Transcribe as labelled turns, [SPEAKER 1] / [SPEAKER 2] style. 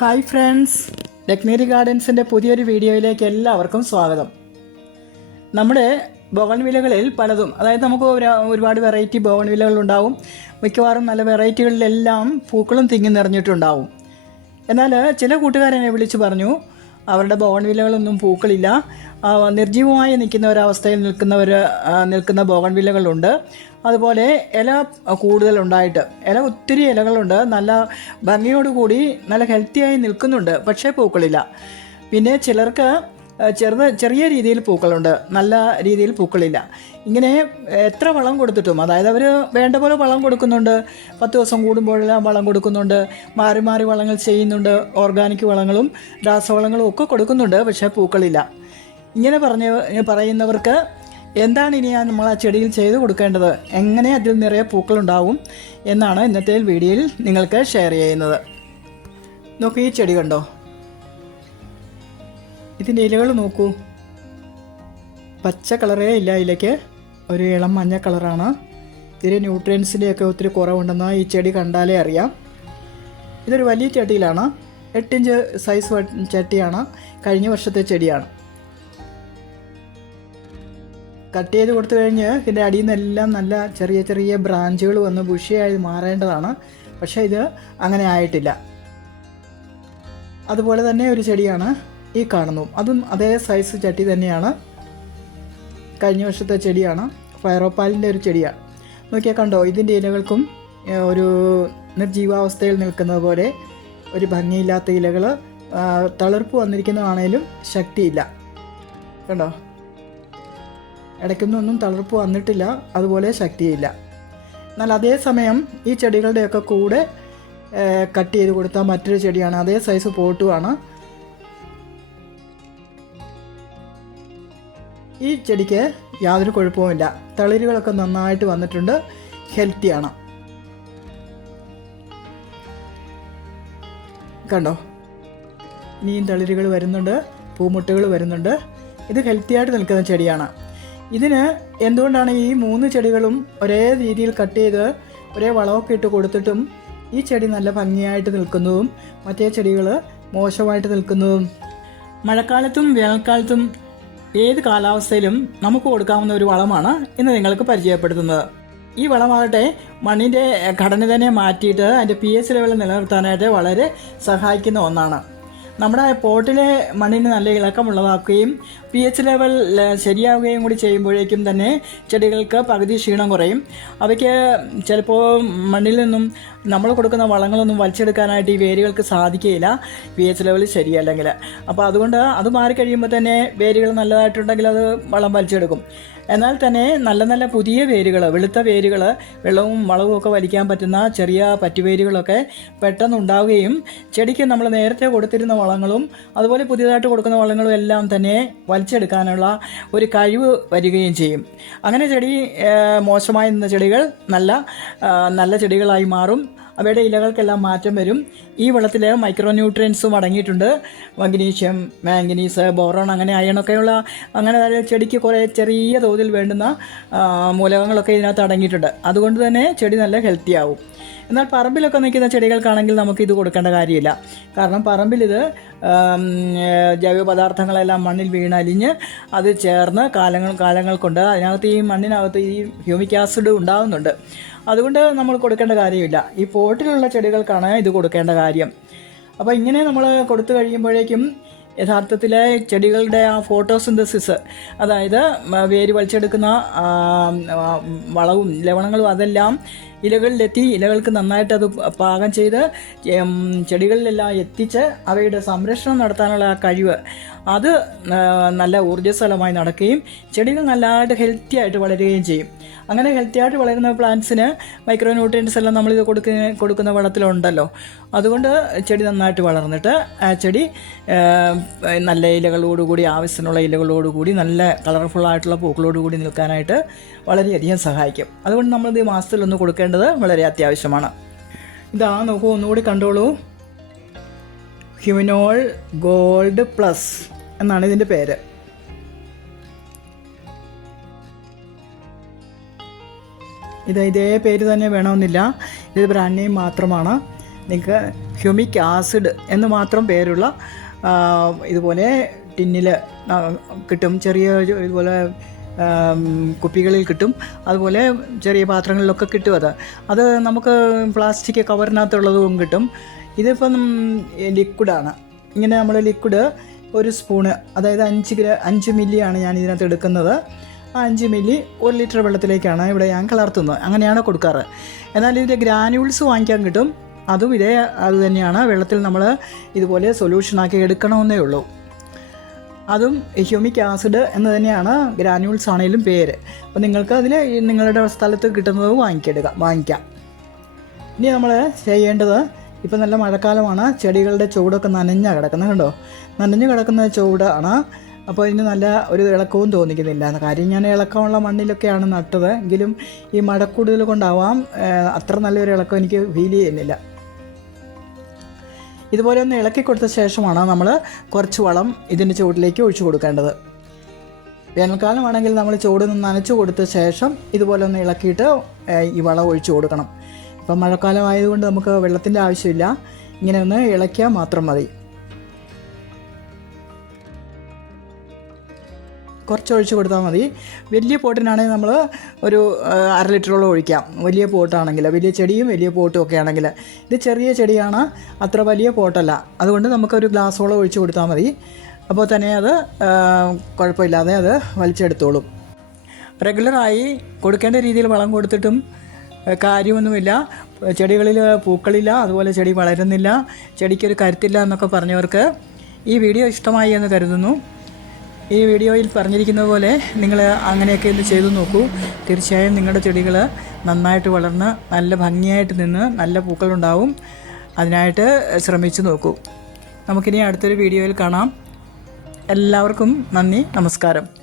[SPEAKER 1] Hi friends. ലക്നേരി ഗാർഡൻസിന്റെ പുതിയൊരു വീഡിയോയിലേക്ക് എല്ലാവർക്കും സ്വാഗതം. നമ്മുടെ ബോഗൺവിലകളിൽ പലതും അതായത് നമുക്ക് ഒരുപാട് വെറൈറ്റി ബോഗൺവിലകളുണ്ടാവും മിക്കവാറും നല്ല വെറൈറ്റികളിലെല്ലാം പൂക്കളും തിങ്ങി നിറഞ്ഞിട്ടുണ്ടാവും. എന്നാൽ ചില കൂട്ടുകാരനെ വിളിച്ചു പറഞ്ഞു അവരുടെ ബോഗൺവിലകളൊന്നും പൂക്കളില്ല. ആ, നിർജീവമായി നിൽക്കുന്ന ഒരവസ്ഥയിൽ നിൽക്കുന്നവർ നിൽക്കുന്ന ബോഗൺവില്ലകളുണ്ട് അതുപോലെ ഇല കൂടുതലുണ്ടായിട്ട്. ഇല ഒത്തിരി ഇലകളുണ്ട്. നല്ല ഭംഗിയോട് കൂടി നല്ല ഹെൽത്തിയായി നിൽക്കുന്നുണ്ട്. പക്ഷേ പൂക്കളില്ല. പിന്നെ ചിലർക്ക് ചെറുത് ചെറിയ രീതിയിൽ പൂക്കളുണ്ട്. നല്ല രീതിയിൽ പൂക്കളില്ല. ഇങ്ങനെ എത്ര വളം കൊടുത്തിട്ടും അതായത് അവർ വേണ്ട പോലെ വളം കൊടുക്കുന്നുണ്ട്. പത്ത് ദിവസം കൂടുമ്പോഴെല്ലാം വളം കൊടുക്കുന്നുണ്ട്. മാറി മാറി വളങ്ങൾ ചെയ്യുന്നുണ്ട്. ഓർഗാനിക് വളങ്ങളും രാസവളങ്ങളും ഒക്കെ കൊടുക്കുന്നുണ്ട്. പക്ഷേ പൂക്കളില്ല. ഇങ്ങനെ പറഞ്ഞ് പറയുന്നവർക്ക് എന്താണ് ഇനി നമ്മൾ ആ ചെടിയിൽ ചെയ്തു കൊടുക്കേണ്ടത്? എങ്ങനെ അതിൽ നിറയെ പൂക്കൾ ഉണ്ടാവും എന്നാണ് ഇന്നത്തെ വീഡിയോയിൽ നിങ്ങൾക്ക് ഷെയർ ചെയ്യുന്നത്. നോക്കൂ ഈ ചെടി കണ്ടോ? ഇതിന്റെ ഇലകൾ നോക്കൂ. പച്ച കളറേ ഇല്ല. ഇലയ്ക്ക് ഒരു ഇളം മഞ്ഞ കളറാണ്. ഇതിന് ന്യൂട്രിയൻസിന്റെയൊക്കെ ഒത്തിരി കുറവുണ്ടെന്ന് ഈ ചെടി കണ്ടാലേ അറിയാം. ഇതൊരു വലിയ ചട്ടിയിലാണ് എട്ടിഞ്ച് സൈസ് ചട്ടിയാണ്. കഴിഞ്ഞ വർഷത്തെ ചെടിയാണ്. കട്ട് ചെയ്ത് കൊടുത്തു കഴിഞ്ഞ് ഇതിന്റെ അടിയിൽ നിന്നെല്ലാം നല്ല ചെറിയ ചെറിയ ബ്രാഞ്ചുകൾ വന്ന് ബുഷിയായി മാറേണ്ടതാണ്. പക്ഷേ ഇത് അങ്ങനെ ആയിട്ടില്ല. അതുപോലെ തന്നെ ഒരു ചെടിയാണ് ഈ കാണുന്നു. അതും അതേ സൈസ് ചട്ടി തന്നെയാണ്. കഴിഞ്ഞ വർഷത്തെ ചെടിയാണ്. ഫയറോപ്പാലിന്റെ ഒരു ചെടിയാണ് നോക്കിയാൽ കണ്ടോ ഇതിന്റെ ഇലകൾക്കും ഒരു നിർജീവാവസ്ഥയിൽ നിൽക്കുന്നത് പോലെ ഒരു ഭംഗിയില്ലാത്ത ഇലകൾ തളിർപ്പ് വന്നിരിക്കുന്നതാണേലും ശക്തിയില്ല. കണ്ടോ? ഇടയ്ക്കൊന്നും തളർപ്പ് വന്നിട്ടില്ല അതുപോലെ ശക്തിയില്ല. എന്നാൽ അതേസമയം ഈ ചെടികളുടെയൊക്കെ കൂടെ കട്ട് ചെയ്ത് കൊടുത്ത മറ്റൊരു ചെടിയാണ് അതേ സൈസ് പോട്ടുമാണ് ഈ ചെടിക്ക് യാതൊരു കുഴപ്പവുമില്ല തളിരുകളൊക്കെ നന്നായിട്ട് വന്നിട്ടുണ്ട്. ഹെൽത്തിയാണ് കണ്ടോ? ഇനിയും തളിരുകൾ വരുന്നുണ്ട് പൂമുട്ടുകൾ വരുന്നുണ്ട്. ഇത് ഹെൽത്തിയായിട്ട് നിൽക്കുന്ന ചെടിയാണ്. ഇതിന് എന്തുകൊണ്ടാണ് ഈ മൂന്ന് ചെടികളും ഒരേ രീതിയിൽ കട്ട് ചെയ്ത് ഒരേ വളമൊക്കെ ഇട്ട് കൊടുത്തിട്ടും ഈ ചെടി നല്ല ഭംഗിയായിട്ട് നിൽക്കുന്നതും മറ്റേ ചെടികൾ മോശമായിട്ട് നിൽക്കുന്നതും? മഴക്കാലത്തും വേനൽക്കാലത്തും ഏത് കാലാവസ്ഥയിലും നമുക്ക് കൊടുക്കാവുന്ന ഒരു വളമാണ് ഇന്ന് നിങ്ങൾക്ക് പരിചയപ്പെടുത്തുന്നത്. ഈ വളമാകട്ടെ മണ്ണിന്റെ ഘടന തന്നെ മാറ്റിയിട്ട് അതിന്റെ പി എച്ച് ലെവൽ നിലനിർത്താനായിട്ട് വളരെ സഹായിക്കുന്ന ഒന്നാണ്. നമ്മുടെ പോട്ടിലെ മണ്ണിന് നല്ല ഇളക്കമുള്ളതാക്കുകയും പി എച്ച് ലെവൽ ശരിയാവുകയും കൂടി ചെയ്യുമ്പോഴേക്കും തന്നെ ചെടികൾക്ക് പകുതി ക്ഷീണം കുറയും. അവയ്ക്ക് ചിലപ്പോൾ മണ്ണിൽ നിന്നും നമ്മൾ കൊടുക്കുന്ന വളങ്ങളൊന്നും വലിച്ചെടുക്കാനായിട്ട് ഈ വേരുകൾക്ക് സാധിക്കുകയില്ല. പി എച്ച് ലെവൽ ശരിയല്ലെങ്കിൽ. അപ്പോൾ അതുകൊണ്ട് അത് മാറിക്കഴിയുമ്പോൾ തന്നെ വേരുകൾ നല്ലതായിട്ടുണ്ടെങ്കിൽ അത് വളം വലിച്ചെടുക്കും. എന്നാൽ തന്നെ നല്ല നല്ല പുതിയ വേരുകൾ വെളുത്ത വേരുകൾ വെള്ളവും വളവും ഒക്കെ വലിക്കാൻ പറ്റുന്ന ചെറിയ പറ്റുവേരുകളൊക്കെ പെട്ടെന്ന് ഉണ്ടാവുകയും ചെടിക്ക് നമ്മൾ നേരത്തെ കൊടുത്തിരുന്ന വളങ്ങളും അതുപോലെ പുതിയതായിട്ട് കൊടുക്കുന്ന വളങ്ങളും എല്ലാം തന്നെ വലിച്ചെടുക്കാനുള്ള ഒരു കഴിവ് വരികയും ചെയ്യും. അങ്ങനെ ചെടി മോശമായി നിന്ന ചെടികൾ നല്ല നല്ല ചെടികളായി മാറും. അവയുടെ ഇലകൾക്കെല്ലാം മാറ്റം വരും. ഈ വെള്ളത്തിൽ മൈക്രോ ന്യൂട്രിയൻസും അടങ്ങിയിട്ടുണ്ട്. മഗ്നീഷ്യം മാംഗനീസ് ബോറോൺ അങ്ങനെ അയണൊക്കെയുള്ള അങ്ങനെ ചെടിക്ക് കുറേ ചെറിയ തോതിൽ വേണ്ടുന്ന മൂലകങ്ങളൊക്കെ ഇതിനകത്ത് അടങ്ങിയിട്ടുണ്ട്. അതുകൊണ്ട് തന്നെ ചെടി നല്ല ഹെൽത്തി ആവും. എന്നാൽ പറമ്പിലൊക്കെ നിൽക്കുന്ന ചെടികൾക്കാണെങ്കിൽ നമുക്ക് ഇത് കൊടുക്കേണ്ട കാര്യമില്ല. കാരണം പറമ്പിൽ ഇത് ജൈവ പദാർത്ഥങ്ങളെല്ലാം മണ്ണിൽ വീണലിഞ്ഞ് അത് ചേർന്ന് കാലങ്ങൾ കാലങ്ങൾ കൊണ്ട് അതിനകത്ത് ഈ മണ്ണിനകത്ത് ഈ ഹ്യൂമിക് ആസിഡ് ഉണ്ടാകുന്നുണ്ട് അതുകൊണ്ട് നമ്മൾ കൊടുക്കേണ്ട കാര്യമില്ല. ഈ പോട്ടിലുള്ള ചെടികൾക്കാണ് ഇത് കൊടുക്കേണ്ട കാര്യം. അപ്പോൾ ഇങ്ങനെ നമ്മൾ കൊടുത്തു കഴിയുമ്പോഴേക്കും യഥാർത്ഥത്തിലെ ചെടികളുടെ ആ ഫോട്ടോസിന്തസിസ് അതായത് വേര് വലിച്ചെടുക്കുന്ന വളവും ലവണങ്ങളും അതെല്ലാം ഇലകളിലെത്തി ഇലകൾക്ക് നന്നായിട്ട് അത് പാകം ചെയ്ത് ചെടികളിലെല്ലാം എത്തിച്ച് അവയുടെ സംരക്ഷണം നടത്താനുള്ള ആ കഴിവ് അത് നല്ല ഊർജസ്വലമായി നടക്കുകയും ചെടികൾ നല്ലതായിട്ട് ഹെൽത്തി ആയിട്ട് വളരുകയും ചെയ്യും. അങ്ങനെ ഹെൽത്തി ആയിട്ട് വളരുന്ന പ്ലാന്റ്സിന് മൈക്രോ ന്യൂട്രിയൻസ് എല്ലാം നമ്മളിത് കൊടുക്കുന്ന കൊടുക്കുന്ന വെള്ളത്തിലുണ്ടല്ലോ. അതുകൊണ്ട് ചെടി നന്നായിട്ട് വളർന്നിട്ട് ആ ചെടി നല്ല ഇലകളോടുകൂടി ആവശ്യത്തിനുള്ള ഇലകളോടുകൂടി നല്ല കളർഫുൾ ആയിട്ടുള്ള പൂക്കളോടുകൂടി നിൽക്കാനായിട്ട് വളരെയധികം സഹായിക്കും. അതുകൊണ്ട് നമ്മളിത് മാസത്തിലൊന്ന് കൊടുക്കേണ്ടത് വളരെ അത്യാവശ്യമാണ്. ഇതാ നോക്കൂ ഒന്നുകൂടി കണ്ടോളൂ. ഹ്യൂമിനോൾ ഗോൾഡ് പ്ലസ് എന്നാണ് ഇതിന്റെ പേര്. ഇത് ഇതേ പേര് തന്നെ വേണമെന്നില്ല. ഇത് ബ്രാൻഡ് നെയിം മാത്രമാണ്. നിങ്ങൾക്ക് ഹ്യൂമിക് ആസിഡ് എന്ന് മാത്രം പേരുള്ള ഇതുപോലെ ടിന്നിൽ കിട്ടും. ചെറിയ ഇതുപോലെ കുപ്പികളിൽ കിട്ടും. അതുപോലെ ചെറിയ പാത്രങ്ങളിലൊക്കെ കിട്ടും അത്. അത് നമുക്ക് പ്ലാസ്റ്റിക് കവറിനകത്തുള്ളതും കിട്ടും. ഇതിപ്പം ലിക്വിഡാണ് ഇങ്ങനെ നമ്മൾ ലിക്വിഡ് ഒരു സ്പൂണ് അതായത് അഞ്ച് ഗ്രാ അഞ്ച് മില്ലിയാണ് ഞാൻ ഇതിനകത്ത് എടുക്കുന്നത്. അഞ്ച് മില്ലി ഒരു ലിറ്റർ വെള്ളത്തിലേക്കാണ് ഇവിടെ ഞാൻ കലർത്തുന്നത്. അങ്ങനെയാണ് കൊടുക്കാറ്. എന്നാൽ ഇതിന്റെ ഗ്രാനുൾസ് വാങ്ങിക്കാൻ കിട്ടും. അതും ഇതേ അത് തന്നെയാണ് വെള്ളത്തിൽ നമ്മൾ ഇതുപോലെ സൊല്യൂഷനാക്കി എടുക്കണമെന്നേ ഉള്ളൂ. അതും ഹ്യൂമിക് ആസിഡ് എന്ന് തന്നെയാണ് ഗ്രാനുൾസ് ആണെങ്കിലും പേര്. അപ്പോൾ നിങ്ങൾക്ക് അതിൽ നിങ്ങളുടെ സ്ഥലത്ത് കിട്ടുന്നത് വാങ്ങിക്കെടുക്കാം വാങ്ങിക്കാം. ഇനി നമ്മൾ ചെയ്യേണ്ടത് ഇപ്പം നല്ല മഴക്കാലമാണ്. ചെടികളുടെ ചൂടൊക്കെ നനഞ്ഞാണ് കിടക്കുന്നത് കണ്ടോ? നനഞ്ഞു കിടക്കുന്ന ചൂടാണ്. അപ്പോൾ ഇതിന് നല്ല ഒരു ഇളക്കവും തോന്നിക്കുന്നില്ല. കാര്യം ഞാൻ ഇളക്കമുള്ള മണ്ണിലൊക്കെയാണ് നട്ടത്. എങ്കിലും ഈ മഴക്കൂടുതൽ കൊണ്ടാവാം അത്ര നല്ലൊരു ഇളക്കം എനിക്ക് ഫീൽ ചെയ്യുന്നില്ല. ഇതുപോലെ ഒന്ന് ഇളക്കി കൊടുത്ത ശേഷമാണ് നമ്മൾ കുറച്ച് വളം ഇതിന്റെ ചുവട്ടിലേക്ക് ഒഴിച്ചു കൊടുക്കേണ്ടത്. വേനൽക്കാലമാണെങ്കിൽ നമ്മൾ ചുവട് നനച്ചു കൊടുത്ത ശേഷം ഇതുപോലെ ഒന്ന് ഇളക്കിയിട്ട് ഈ വളം ഒഴിച്ചു കൊടുക്കണം. ഇപ്പം മഴക്കാലം ആയതുകൊണ്ട് നമുക്ക് വെള്ളത്തിന്റെ ആവശ്യമില്ല. ഇങ്ങനെ ഒന്ന് ഇളക്കിയാൽ മാത്രം മതി. കുറച്ച് ഒഴിച്ച് കൊടുത്താൽ മതി. വലിയ പോട്ടിനാണെങ്കിൽ നമ്മൾ ഒരു അര ലിറ്ററോളം ഒഴിക്കാം. വലിയ പോട്ടാണെങ്കിൽ വലിയ ചെടിയും വലിയ പോട്ടും ഒക്കെ ആണെങ്കിൽ ഇത് ചെറിയ ചെടിയാണ് അത്ര വലിയ പോട്ടല്ല. അതുകൊണ്ട് നമുക്കൊരു ഗ്ലാസ്സോളം ഒഴിച്ച് കൊടുത്താൽ മതി. അപ്പോൾ തന്നെ അത് കുഴപ്പമില്ലാതെ അത് വലിച്ചെടുത്തോളും. റെഗുലറായി കൊടുക്കേണ്ട രീതിയിൽ വളം കൊടുത്തിട്ടും കാര്യമൊന്നുമില്ല. ചെടികളിൽ പൂക്കളില്ല അതുപോലെ ചെടി വളരുന്നില്ല ചെടിക്കൊരു കരുത്തില്ല എന്നൊക്കെ പറഞ്ഞവർക്ക് ഈ വീഡിയോ ഇഷ്ടമായി എന്ന് കരുതുന്നു. ഈ വീഡിയോയിൽ പറഞ്ഞിരിക്കുന്ന പോലെ നിങ്ങൾ അങ്ങനെയൊക്കെ ഒന്ന് ചെയ്തു നോക്കൂ. തീർച്ചയായും നിങ്ങളുടെ ചെടികൾ നന്നായിട്ട് വളർന്ന് നല്ല ഭംഗിയായിട്ട് നിന്ന് നല്ല പൂക്കളുണ്ടാവും. അതിനായിട്ട് ശ്രമിച്ചു നോക്കൂ. നമുക്കിനി അടുത്തൊരു വീഡിയോയിൽ കാണാം. എല്ലാവർക്കും നന്ദി നമസ്കാരം.